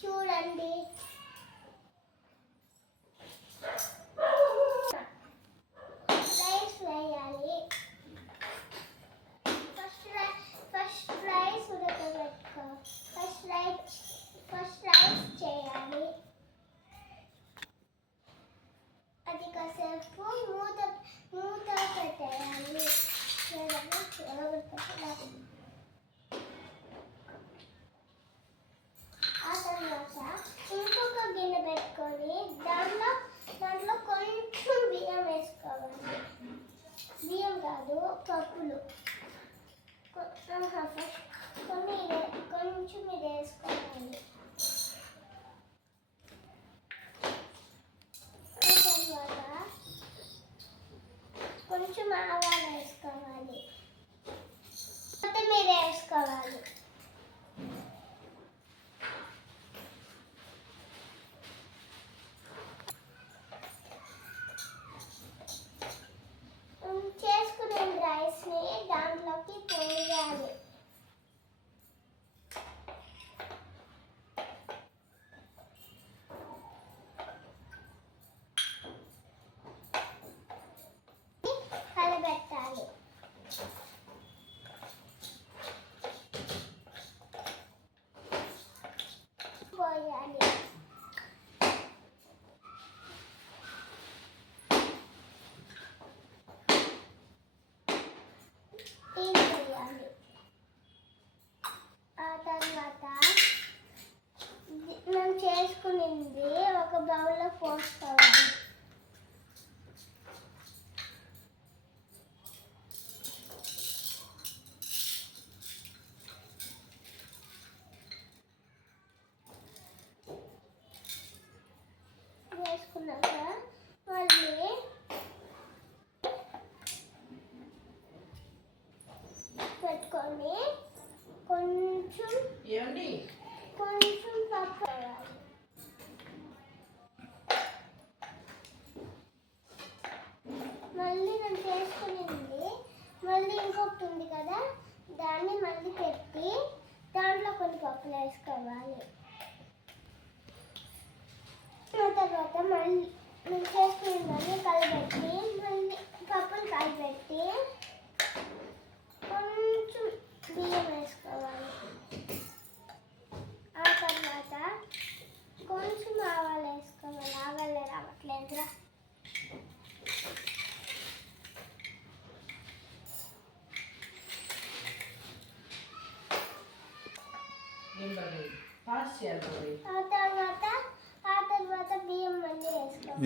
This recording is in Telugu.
చూడండి. రైస్ వేయాలి. ఫస్ట్ రైస్ ఉడకబెట్టుకో. ఫస్ట్ రైస్ చేయాలి. అది కాసేపు మూత పెట్టేయాలి. ఆ తర్వాత ఇంకొక గిన్నె పెట్టుకొని దాంట్లో కొంచెం బియ్యం వేసుకోవాలి. బియ్యం కాదు, పప్పులు. కొంచెం ఇది వేసుకోవాలి. తర్వాత కొంచెం ఆవాలు వేసుకోవాలి. కొత్తిమీర వేసుకోవాలి. చేసుకునే రైస్ని దాంట్లోకి పోయాలి. కలబెట్టాలి. పోయాలి. వేయాలి. ఆ తర్వాత మనం చేసుకునింది ఒక బౌల్లో పోసుకోవాలి. వేసుకున్నాక మళ్ళీ పెట్టుకొని కొంచెం పప్పు వేయాలి. మళ్ళీ నేను చేసుకునింది మళ్ళీ ఇంకొకటి ఉంది కదా, దాన్ని మళ్ళీ పెట్టి దాంట్లో కొన్ని పప్పులు వేసుకోవాలి. ఆ తర్వాత మళ్ళీ నేను చేసుకున్న దాన్ని కలిపెట్టి మళ్ళీ పప్పులు కలిపెట్టి కొంచెం బియ్యం వేసుకోవాలి. ఆ తర్వాత కొంచెం ఆవాలు వేసుకోవాలి. ఆవాలు రావట్లేదురా. ఆ తర్వాత బియ్యం మళ్ళీ వేసుకోవాలి.